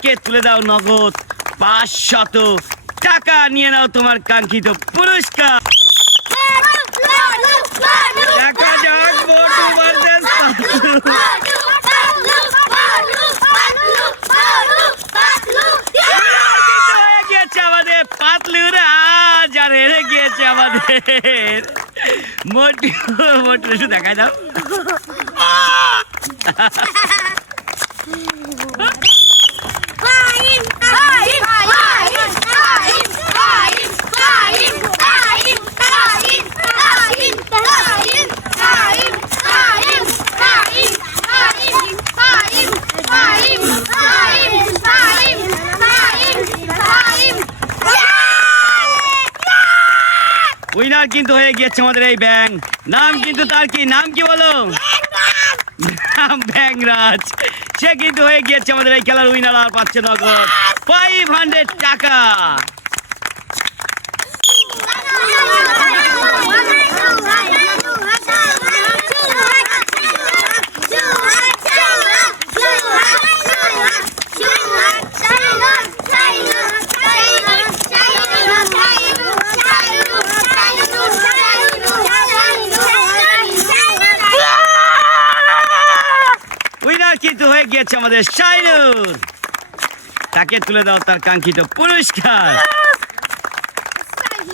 তাকে তুলে দাও নগদ 500 টাকা। নিয়ে নাও তোমার কাঙ্ক্ষিত পুরস্কার। দেখা যাক মোটু ভার্সেস হয়ে গিয়েছে আমাদের পাতলুর। আজ আর হেরে গিয়েছে আমাদের মোটু। মোটু একটু দেখা দাও। উইনার কিন্তু হয়ে গিয়েছে আমাদের এই ব্যাং। নাম কিন্তু তার কি নাম কি বলো? নাম ব্যাংরাজ। সে কিন্তু হয়ে গিয়েছে আমাদের এই খেলার উইনার আর পাচ্ছে নগদ 500 টাকা। কিন্তু হয়ে গিয়েছে আমাদের শাইনুর। তাকে তুলে দাও তার কাঙ্ক্ষিত পুরস্কার।